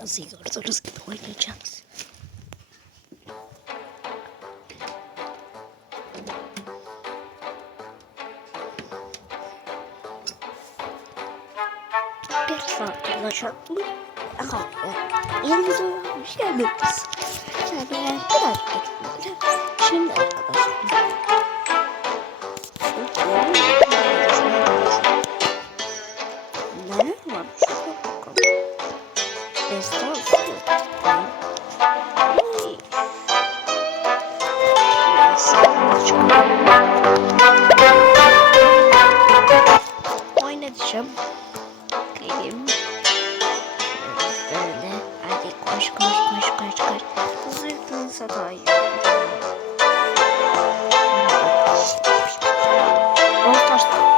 yazıyı gördüğünüz gibi oynayacağız. Bir saat olacak bu. Aha, yeni doğmuş gelmemiz. Yani ben biraz geçmeyeceğim. Şimdi Oynatacağım. Bakayım. Böyle. Hadi koş koş koş koş koş. Zırtınsa daha iyi. Ortaş.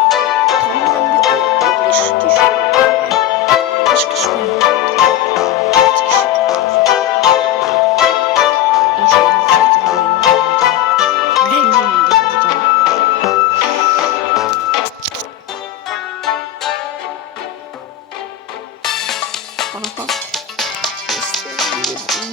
Bana pas. İstediğim gibi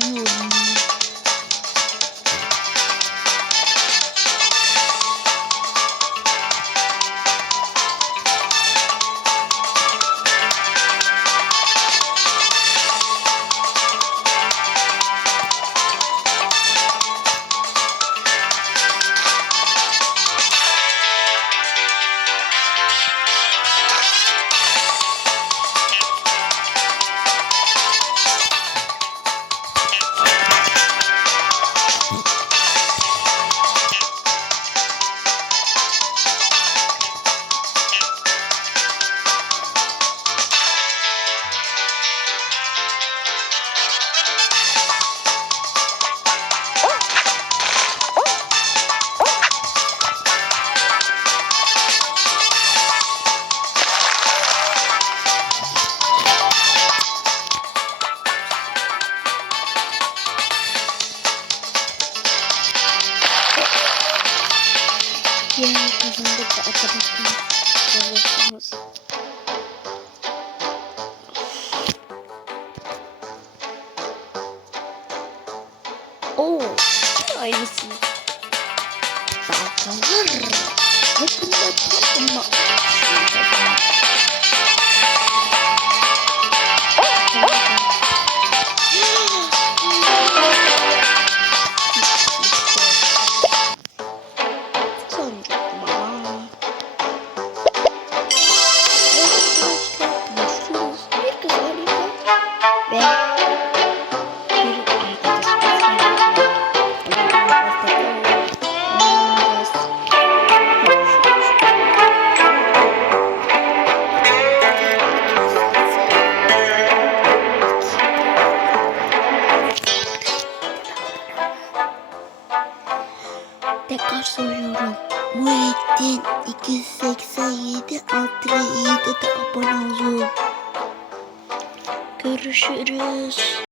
Diğer kazandık da arkadaşlar. Görüyorsunuz. Oo, aynısı. Tekrar soruyorum. Muhittin 287 Altı ve 7 de abone olun. Görüşürüz.